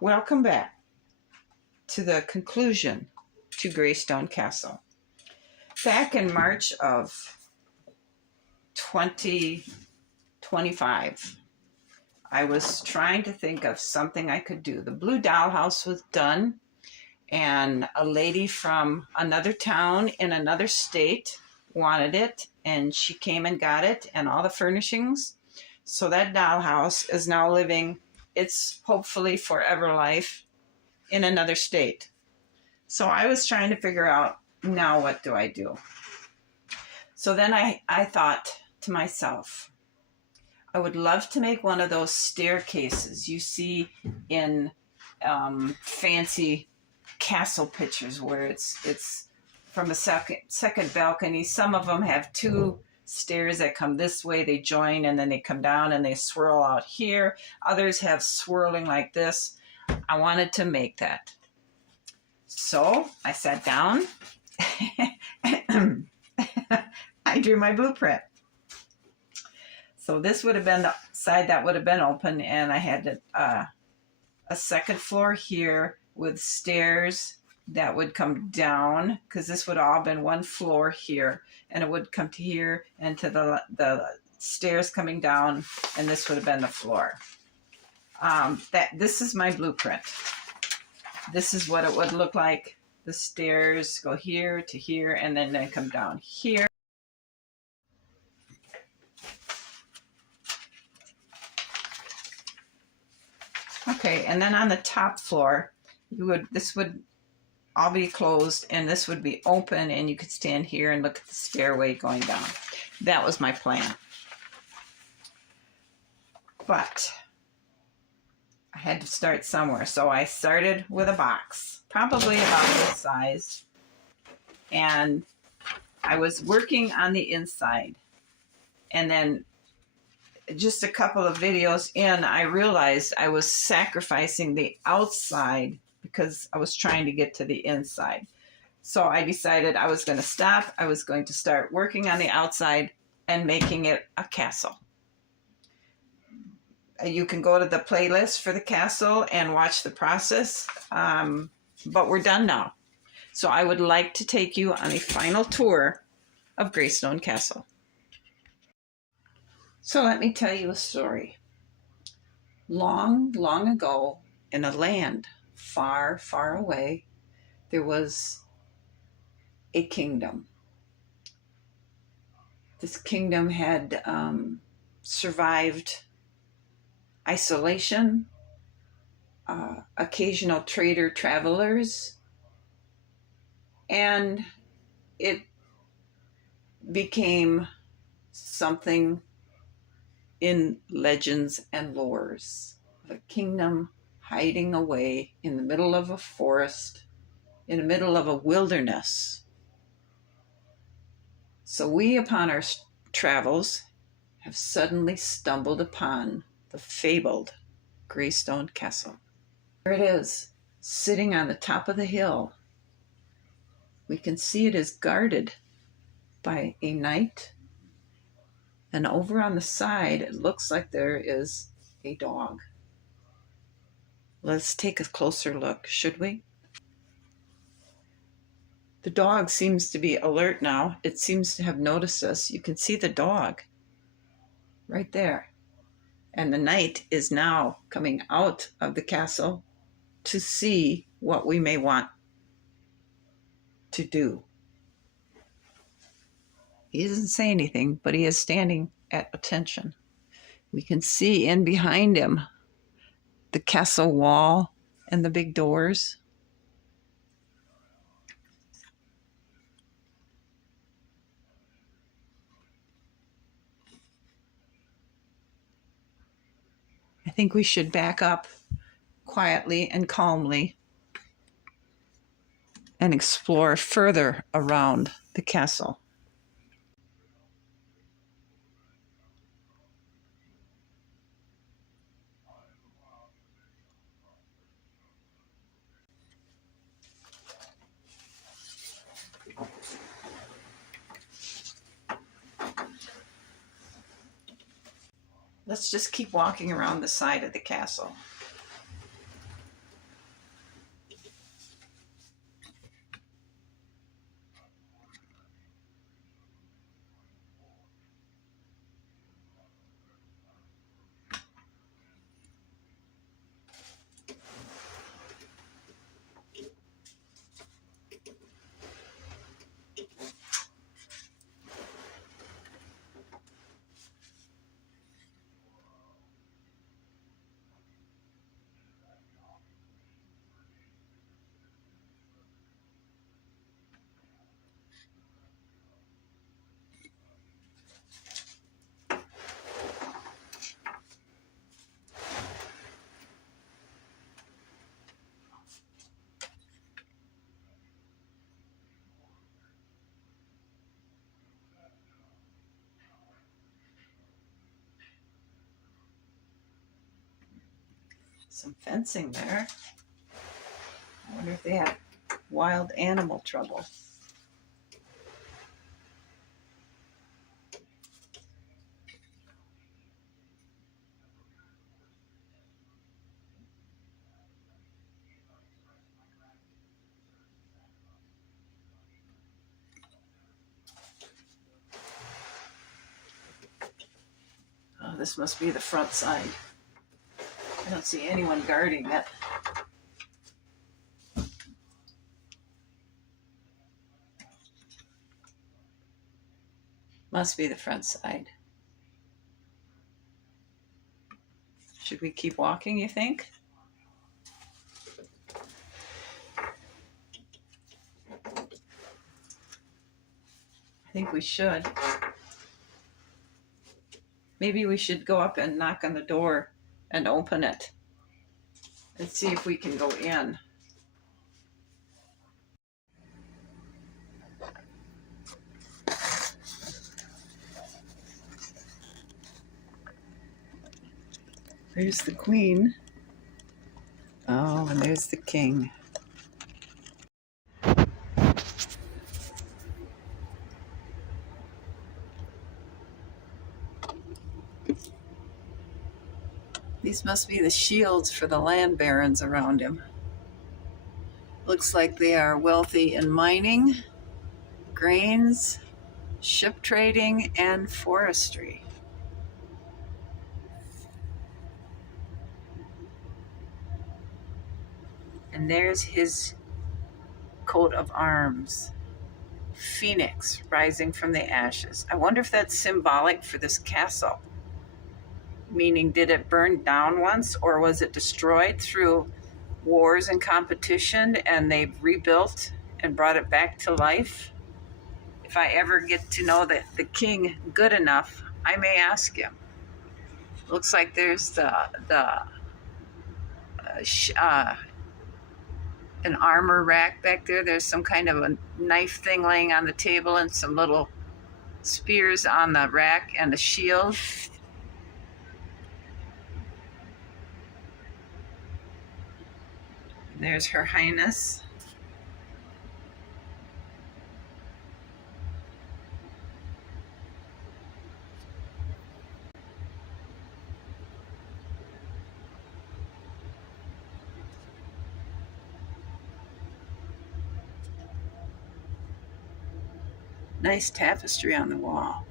Welcome back to the conclusion to Greystone Castle. Back in March of 2025, I was trying to think of something I could do. The Blue Dollhouse was done, and a lady from another town in another state wanted it, and she came and got it and all the furnishings. So that dollhouse is now living its hopefully forever life in another state. So I was trying to figure out, now what do I do? So then I thought to myself, I would love to make one of those staircases you see in fancy castle pictures where it's from a second balcony. Some of them have two stairs that come this way, they join, and then they come down and they swirl out here. Others have swirling like this. I wanted to make that. So I sat down. I drew my blueprint. So this would have been the side that would have been open, and I had a second floor here with stairs that would come down, because this would all been one floor here, and it would come to here and to the stairs coming down, and this would have been the floor. This is my blueprint. This is what it would look like. The stairs go here to here, and then they come down here. Okay, and then on the top floor, this would all be closed, and this would be open, and you could stand here and look at the stairway going down. That was my plan. But I had to start somewhere, so I started with a box, probably about this size, and I was working on the inside, and then just a couple of videos in, I realized I was sacrificing the outside because I was trying to get to the inside. So I decided I was going to stop. I was going to start working on the outside and making it a castle. You can go to the playlist for the castle and watch the process, but we're done now. So I would like to take you on a final tour of Greystone Castle. So let me tell you a story. Long, long ago, in a land far, far away, there was a kingdom. This kingdom had survived isolation, occasional trader travelers, and it became something in legends and lores of a kingdom hiding away in the middle of a forest, in the middle of a wilderness. So we, upon our travels, have suddenly stumbled upon the fabled Greystone Castle. There it is, sitting on the top of the hill. We can see it is guarded by a knight, and over on the side, it looks like there is a dog. Let's take a closer look, should we? The dog seems to be alert now. It seems to have noticed us. You can see the dog right there. And the knight is now coming out of the castle to see what we may want to do. He doesn't say anything, but he is standing at attention. We can see in behind him the castle wall and the big doors. I think we should back up quietly and calmly and explore further around the castle. Let's just keep walking around the side of the castle. Some fencing there. I wonder if they have wild animal trouble. Oh, this must be the front side. I don't see anyone guarding it. Must be the front side. Should we keep walking, you think? I think we should. Maybe we should go up and knock on the door and open it and see if we can go in. There's the queen. Oh, and there's the king. These must be the shields for the land barons around him. Looks like they are wealthy in mining, grains, ship trading, and forestry. And there's his coat of arms. Phoenix rising from the ashes. I wonder if that's symbolic for this castle. Meaning, did it burn down once, or was it destroyed through wars and competition and they've rebuilt and brought it back to life? If I ever get to know the king good enough, I may ask him. Looks like there's an armor rack back there. There's some kind of a knife thing laying on the table and some little spears on the rack and a shield. There's Her Highness. Nice tapestry on the wall.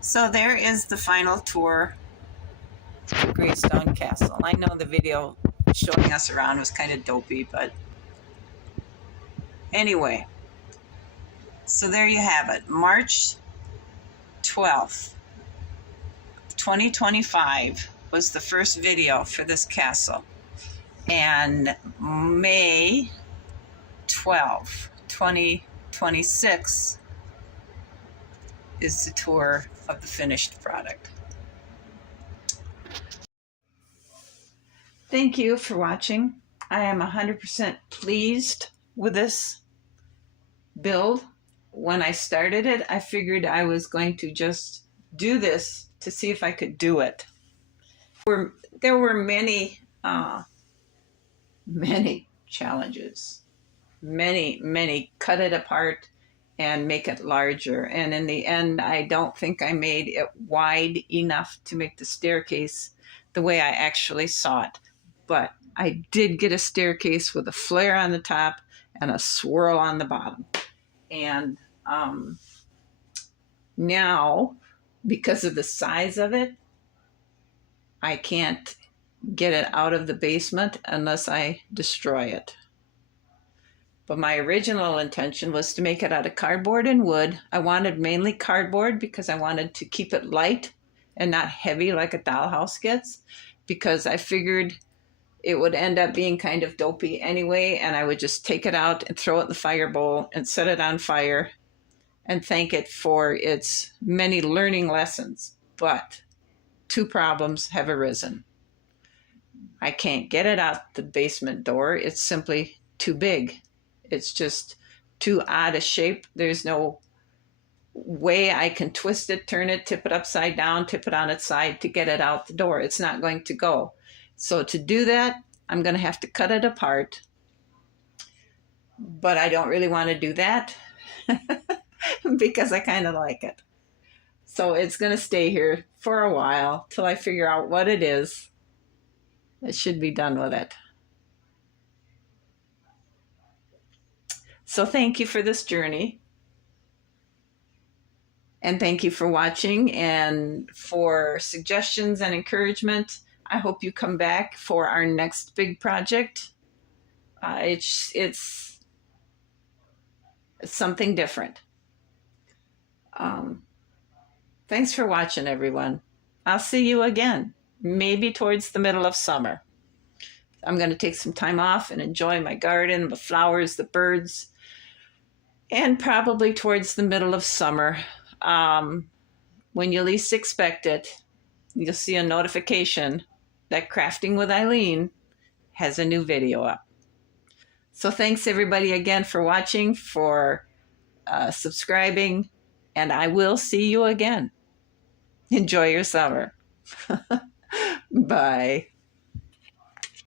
So there is the final tour of Greystone Castle. I know the video showing us around was kind of dopey, but anyway. So there you have it. March 12th, 2025 was the first video for this castle. And May 12th, 2026 is the tour of the finished product. Thank you for watching. I am 100% pleased with this build. When I started it, I figured I was going to just do this to see if I could do it. There were many challenges, many cut it apart and make it larger. And in the end, I don't think I made it wide enough to make the staircase the way I actually saw it. But I did get a staircase with a flare on the top and a swirl on the bottom. And now, because of the size of it, I can't get it out of the basement unless I destroy it. But my original intention was to make it out of cardboard and wood. I wanted mainly cardboard because I wanted to keep it light and not heavy like a dollhouse gets, because I figured it would end up being kind of dopey anyway, and I would just take it out and throw it in the fire bowl and set it on fire and thank it for its many learning lessons. But two problems have arisen. I can't get it out the basement door. It's simply too big. It's just too odd a shape. There's no way I can twist it, turn it, tip it upside down, tip it on its side to get it out the door. It's not going to go. So to do that, I'm going to have to cut it apart. But I don't really want to do that because I kind of like it. So it's going to stay here for a while till I figure out what it is. It should be done with it. So thank you for this journey. And thank you for watching and for suggestions and encouragement. I hope you come back for our next big project. It's something different. Thanks for watching, everyone. I'll see you again, maybe towards the middle of summer. I'm going to take some time off and enjoy my garden, the flowers, the birds, and probably towards the middle of summer, when you least expect it, you'll see a notification that Crafting with Eileen has a new video up. So thanks everybody again for watching, for subscribing, and I will see you again. Enjoy your summer. Bye.